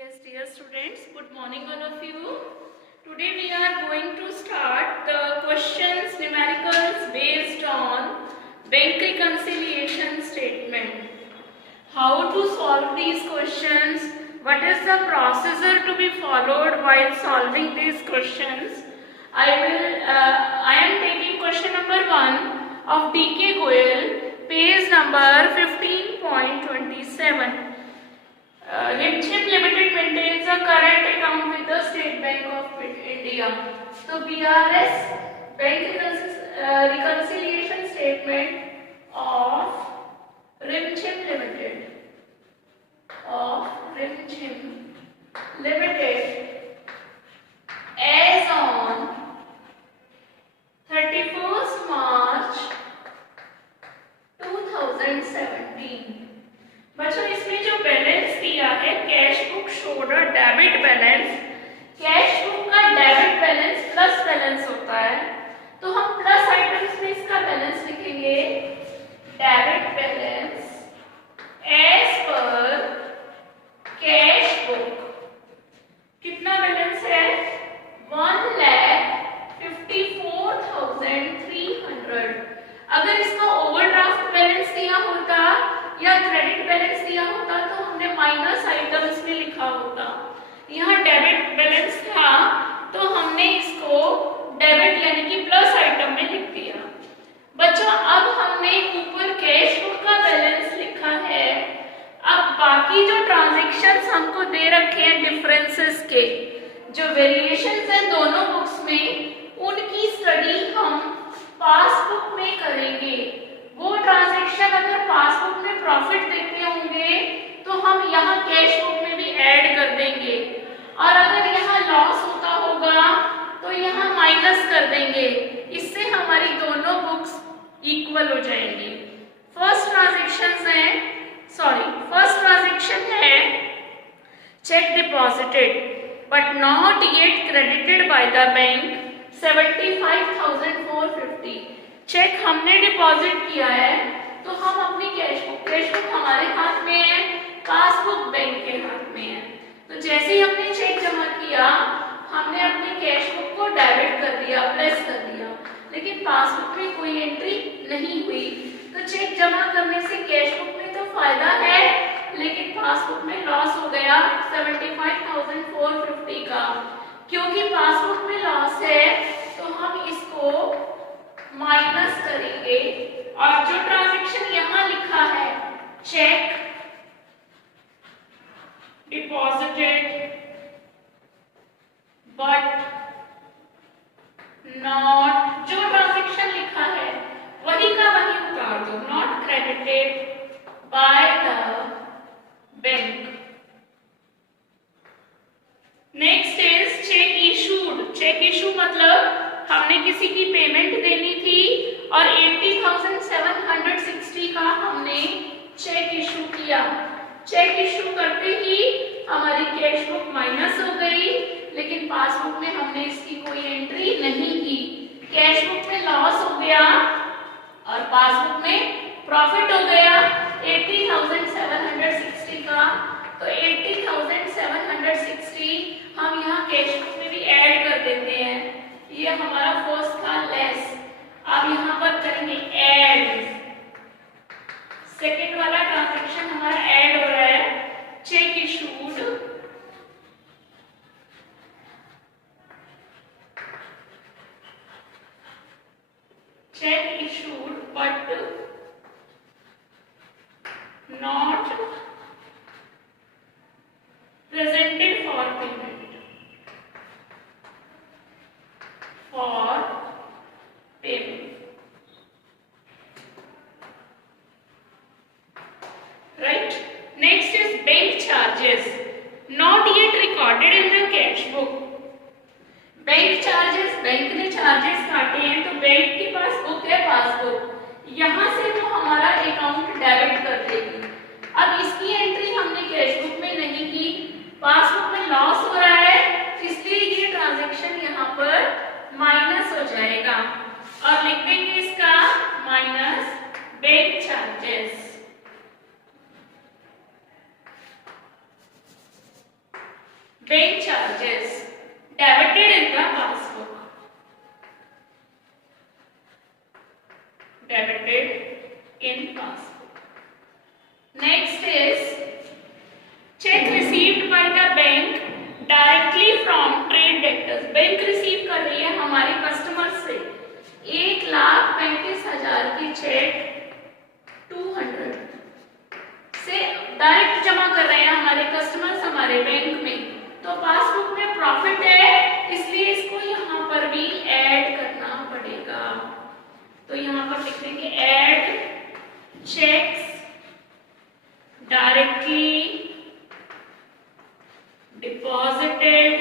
Yes, dear students, good morning all of you. Today we are going to start the questions numericals based on bank reconciliation statement. How to solve these questions? What is the procedure to be followed while solving these questions? I am taking question number 1 of D.K. Goyal, page number 15.27. Limchip Limited maintains a current account with the State Bank of India. So BRS Bank reconciliation statement of Limchip Limited as on 31st March 2017. बच्चों इसमें जो balance दिया है cash book showed debit balance, cash book का debit balance plus balance होता है, तो हम प्लस आइटम्स में इसका बैलेंस लिखेंगे debit balance as per cash book. कितना बैलेंस है 1,54,300। अगर इसका ओवरड्राफ्ट बैलेंस दिया होता या क्रेडिट बैलेंस दिया होता तो हमने माइनस आइटम्स में लिखा होता। यहाँ डेबिट बैलेंस था तो हमने इसको डेबिट यानी कि प्लस आइटम में लिख दिया। बच्चों अब हमने ऊपर कैश बुक का बैलेंस लिखा है। अब बाकी जो ट्रांजैक्शंस हमको दे रखे हैं डिफरेंसेस के, जो वेरिएशंस हैं दोनों बुक्स में, उनकी स्टडी हम पासबुक में करेंगे। वो ट्रांजैक्शन अगर पासबुक में प्रॉफिट देखते होंगे तो हम यहाँ कैश बुक में भी ऐड कर देंगे, और अगर यहाँ लॉस होता होगा तो यहाँ माइनस कर देंगे। इससे हमारी दोनों बुक्स इक्वल हो जाएंगी। फर्स्ट ट्रांजैक्शन है cheque deposited but not yet credited by the bank 75,450। Cheque हमने डिपॉजिट किया है तो हम अपनी कैश बुक हमारे हाथ में है, पासबुक बैंक के हाथ में है। तो जैसे ही हमने चेक जमा किया हमने अपनी कैश बुक को डेबिट कर दिया, प्लस कर दिया, लेकिन पासबुक में कोई एंट्री नहीं हुई। तो चेक जमा करने से कैश बुक में तो फायदा है लेकिन पासबुक में लॉस हो गया 75,450 का। क्योंकि पासबुक में लॉस है तो हम इसको माइनस करेंगे, और जो ट्रांजैक्शन यहाँ लिखा है चेक डिपॉजिटेड बट नॉट, जो ट्रांजैक्शन लिखा है वही का वही उतार दो, not credited by the bank. Next is cheque issued. Cheque issue मतलब हमने किसी की पेमेंट देनी थी और 80,760 का हमने चेक इशू किया। चेक इशू करते ही हमारी कैश बुक माइनस हो गई, लेकिन पासबुक में हमने इसकी कोई एंट्री नहीं की। कैश बुक में लॉस हो गया और पासबुक में प्रॉफिट हो गया 80,760 का। तो 80,760 हम यहाँ कैश बुक में भी ऐड कर देते हैं। ये हमारा फर्स्ट था लेस, अब यहाँ पर करेंगे ऐड। सेकेंड वाला ट्रांजैक्शन हमारा ऐड हो रहा है check issued but not presented for payment right. Next is bank charges not yet recorded in the cash book. Bank charges, bank ने चार्जेस काटे हैं तो बैंक के पास बुक है पासबुक, यहाँ से वो हमारा अकाउंट डेबिट कर देगी। अब इसकी एंट्री हमने कैश बुक में नहीं की, पासबुक में लॉस हो रहा है इसलिए ये ट्रांजैक्शन यहाँ पर माइनस हो जाएगा और लिख देंगे इसका minus bank charges. bank charges debited in the passbook. Debited in passbook. Next is check received by the bank directly from trade debtors. Bank receive कर रही है हमारे कस्टमर से 1,35,000 की चेक 200 से डायरेक्ट जमा कर रहे हैं हमारे कस्टमर्स हमारे बैंक में, तो पासबुक में प्रॉफिट है, इसलिए इसको यहाँ पर भी ऐड करना पड़ेगा। तो यहाँ पर लिख देंगे add cheques directly deposited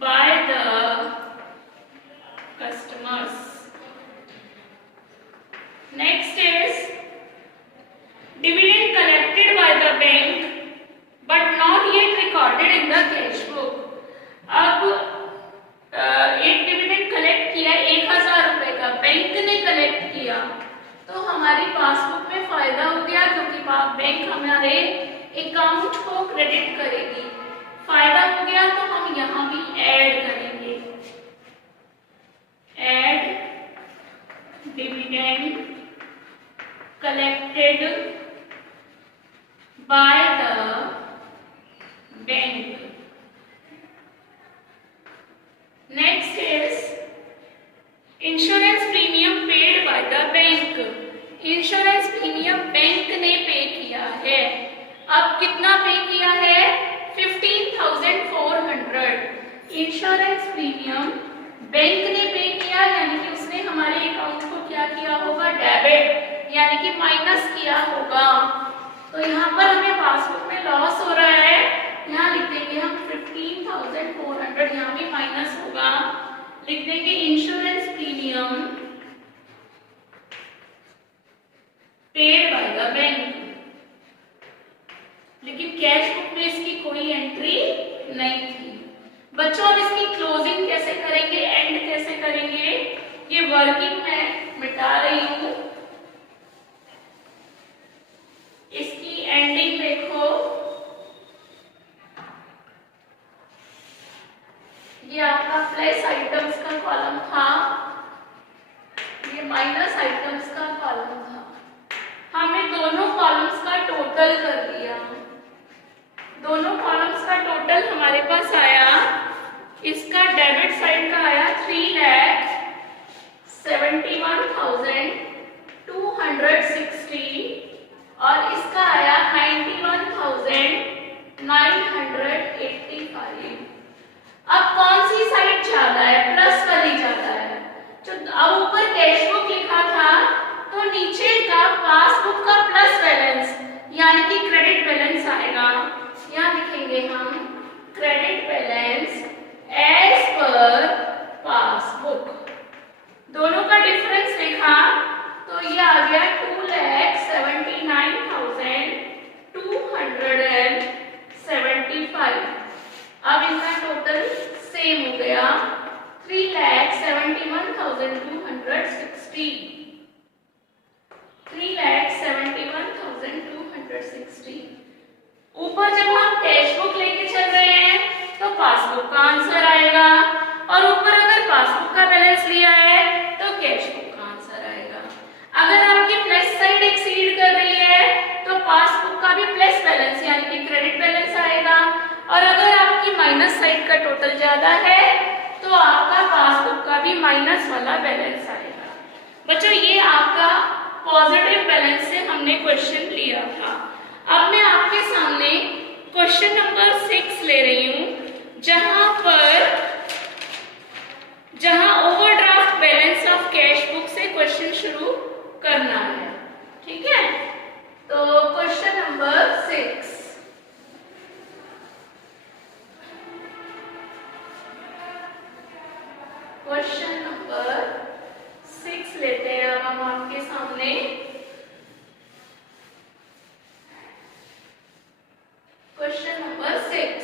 by the customers. Next is dividend collected by the bank but not yet recorded in the cash book. अब एक डिविडेंड कलेक्ट किया 1,000 रुपए का, बैंक ने कलेक्ट किया, तो हमारी पासबुक में फायदा हो गया क्योंकि बैंक हमारे अकाउंट को क्रेडिट करेगी। फायदा हो गया तो हम यहाँ भी ऐड करेंगे, add dividend collected by the bank. Next is insurance premium paid by the bank. Insurance premium bank ने पे किया है। अब कितना पे किया है? 15,400 इंश्योरेंस प्रीमियम बैंक ने पे किया, यानी कि उसने हमारे अकाउंट को क्या किया होगा? डेबिट, यानी कि माइनस किया होगा। तो यहाँ पर हमें पासबुक में लॉस हो रहा है, यहाँ लिख देंगे हम 15,400, यहाँ भी माइनस होगा, लिख देंगे insurance premium paid by the bank. लेकिन कैश बुक में इसकी कोई एंट्री नहीं थी। बच्चों अब इसकी क्लोजिंग कैसे करेंगे, एंड कैसे करेंगे, ये वर्किंग मैं मिटा रही हूं। इसकी एंडिंग देखो, ये आपका प्लस आइटम्स का कॉलम था, ये माइनस आइटम्स का कॉलम था। हमने दोनों कॉलम्स का टोटल कर दिया, दोनों कॉलम्स का टोटल हमारे पास आया। इसका डेबिट साइड का आया 3,71,260 और इसका आया 91,985। अब कौन सी साइड ज्यादा है? प्लस वाली ज्यादा है। जो अब ऊपर कैश बुक लिखा था तो नीचे का पासबुक का प्लस बैलेंस यानी कि क्रेडिट बैलेंस आएगा। यहाँ लिखेंगे हम credit balance as per passbook. दोनों का डिफरेंस देखा तो ये आ गया 2,79,275। अब इनका टोटल सेम हो गया 3,71,260। 3,71,260। ऊपर जब हम कैश बुक लेके चल रहे हैं तो पासबुक का आंसर आएगा, और ऊपर अगर पासबुक का बैलेंस लिया है तो कैश बुक का आंसर आएगा। अगर आपकी प्लस साइड एक्सीड कर रही है तो पासबुक का भी प्लस बैलेंस यानी कि क्रेडिट बैलेंस आएगा, और अगर आपकी माइनस साइड का टोटल ज्यादा है तो आपका पासबुक का भी माइनस वाला बैलेंस आएगा। बच्चों ये आपका पॉजिटिव बैलेंस से हमने क्वेश्चन लिया था। अब मैं आपके सामने क्वेश्चन नंबर 6 ले रही हूं, जहां overdraft balance of cash book से क्वेश्चन शुरू करना है। ठीक है, तो क्वेश्चन नंबर 6। क्वेश्चन नंबर 6 लेते हैं अब हम आपके सामने। Question number 6,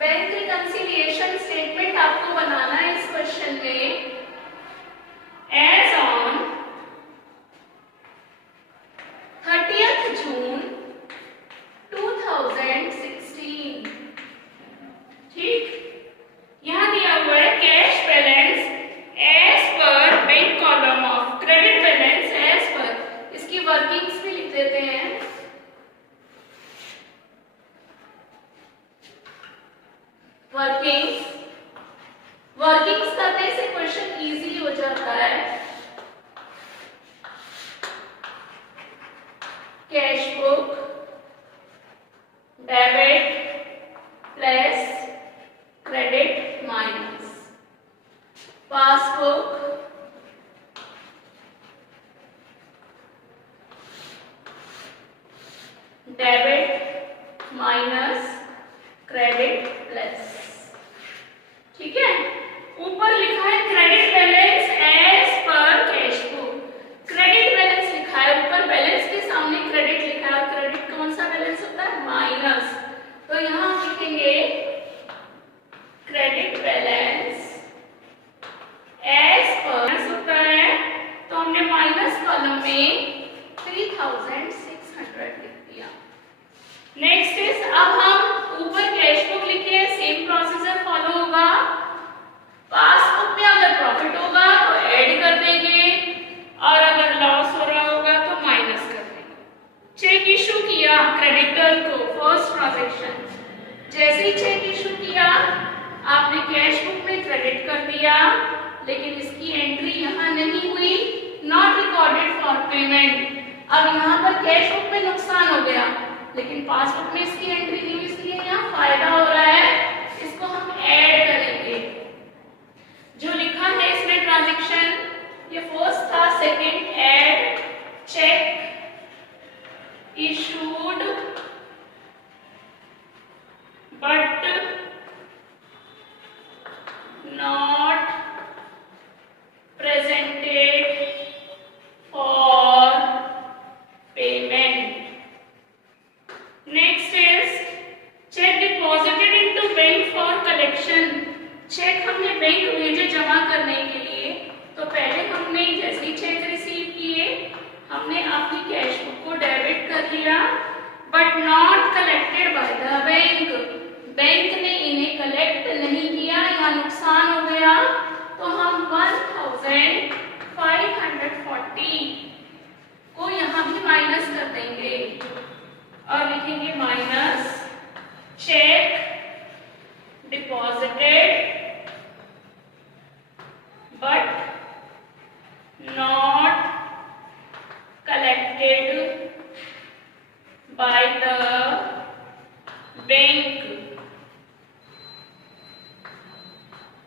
bank reconciliation statement आपको बनाना है इस क्वेश्चन में। हमने 3600 लिख दिया। नेक्स्ट इज, अब हम ऊपर कैश बुक लिखे, सेम प्रोसीजर फॉलो होगा। पासबुक में अगर प्रॉफिट होगा तो ऐड कर देंगे और अगर लॉस हो रहा होगा तो माइनस कर देंगे। चेक इशू किया क्रेडिटर को, फर्स्ट ट्रांजैक्शन, जैसे ही चेक इशू किया आपने कैश बुक में क्रेडिट कर दिया, लेकिन इसकी एंट्री यहाँ नहीं हुई, नॉट रिकॉर्डेड फॉर पेमेंट। अब यहाँ पर कैश बुक में नुकसान हो गया, लेकिन पासबुक में इसकी एंट्री नहीं हुई, इसलिए यहाँ फायदा हो रहा है, इसको हम ऐड करेंगे। जो लिखा है इसमें ट्रांजैक्शन, ये फर्स्ट था, second add check issued but not presented for payment. Next is check deposited into bank for collection. Cheque हमने बैंक भेजे जमा करने के लिए, तो पहले हमने जैसे ही चेक रिसीव किए हमने अपनी कैश बुक को डेबिट कर लिया, but not collected by the bank. Bank ने इन्हें कलेक्ट नहीं किया, यहाँ नुकसान हो गया, तो हम 1540 को यहाँ भी माइनस कर देंगे और लिखेंगे minus check deposited but not collected by the bank.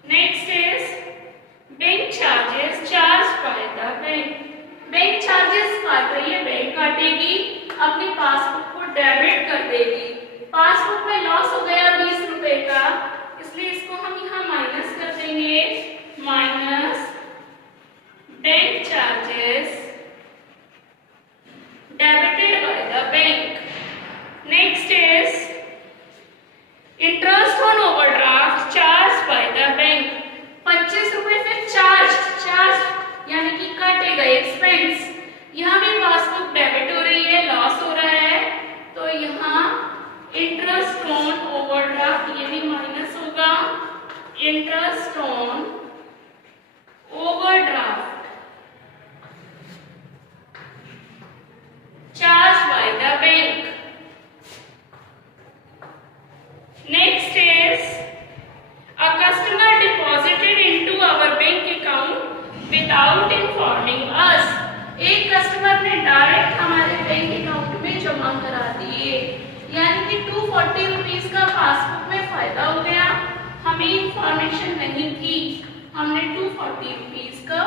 Next is bank charges charge by the bank. Bank charges काट रही है, बैंक काटेगी, अपनी पासबुक को डेबिट कर देगी। पासबुक में लॉस हो गया 20 रुपए का, इसलिए इसको हम यहाँ माइनस कर देंगे, minus bank charges debited bye the bank. Next is interest on overdraft charge by the bank. 25 रुपए फिर चार्ज यानी कि काटे गए एक्सपेंस। यहाँ भी पासबुक डेबिट हो रही है, लॉस हो रहा है, तो यहाँ इंटरेस्ट ऑन ओवरड्राफ्ट ये भी माइनस होगा, interest on overdraft charge by the bank. Next is a customer deposited into our bank account without informing us. एक कस्टमर ने डायरेक्ट हमारे बैंक अकाउंट में जमा करा दिए, यानी कि 240 रुपीज का पासबुक में फायदा हो गया, हमें इंफॉर्मेशन नहीं थी, हमने 240 रुपीज का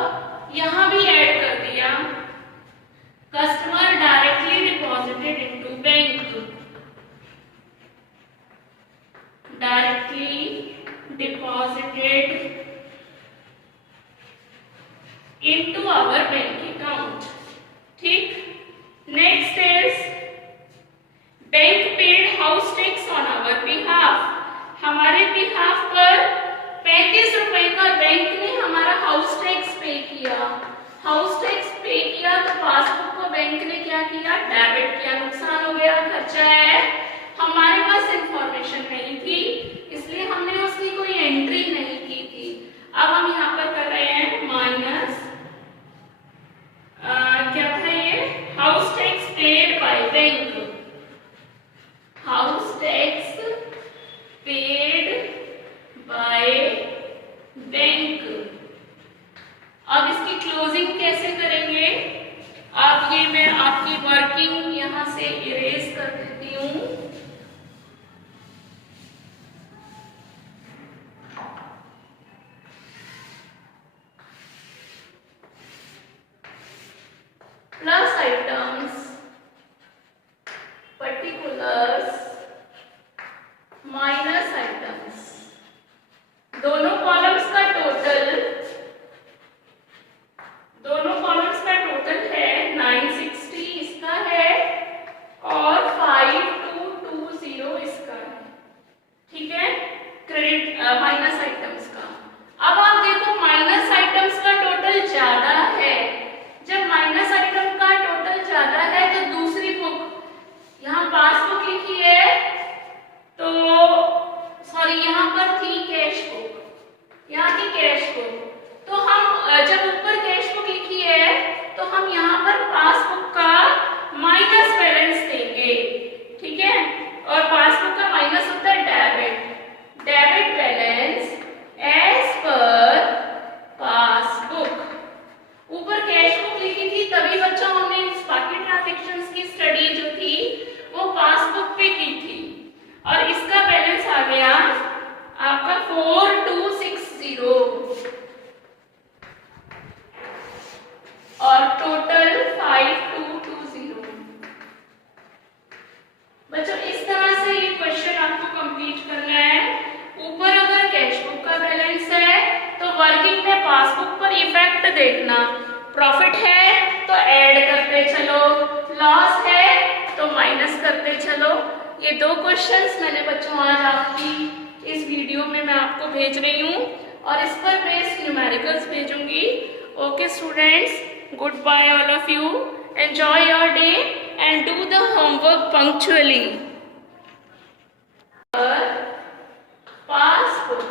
यहाँ भी ऐड कर दिया। Customer directly deposited into bank, directly deposited into our bank account। ठीक। Next is bank paid house tax on our behalf। हमारे behalf पर 35 रुपए का बैंक ने हमारा हाउस टैक्स पे किया। हाउस टैक्स पे किया तो पासबुक को बैंक ने क्या किया, डेबिट किया, नुकसान हो गया, खर्चा है, हमारे पास इंफॉर्मेशन नहीं थी, इसलिए हमने उसकी कोई एंट्री नहीं की थी। अब हम यहाँ पर कर रहे हैं माइनस क्या था ये, house tax paid by bank, house tax paid by bank. अब इसकी क्लोजिंग कैसे करेंगे, अब ये मैं आपकी वर्किंग यहाँ से इरेज कर देती हूँ। Plus items, particulars, minus items, दोनों कॉलम्स का टोटल है 960 इसका है और 5220 और टोटल 5220। बच्चों इस तरह से ये क्वेश्चन आपको कंप्लीट करना है। ऊपर अगर कैश बुक का बैलेंस है तो वर्किंग में पासबुक पर इफेक्ट देखना, प्रॉफिट है तो ऐड करते चलो, लॉस है तो माइनस करते चलो। ये दो क्वेश्चंस मैंने बच्चों आज आपकी इस वीडियो में मैं आपको भेज रही हूँ और इस पर बेस्ड न्यूमेरिकल्स भेजूंगी। Okay students, good bye all of you, enjoy your day and do the homework punctually. Passbook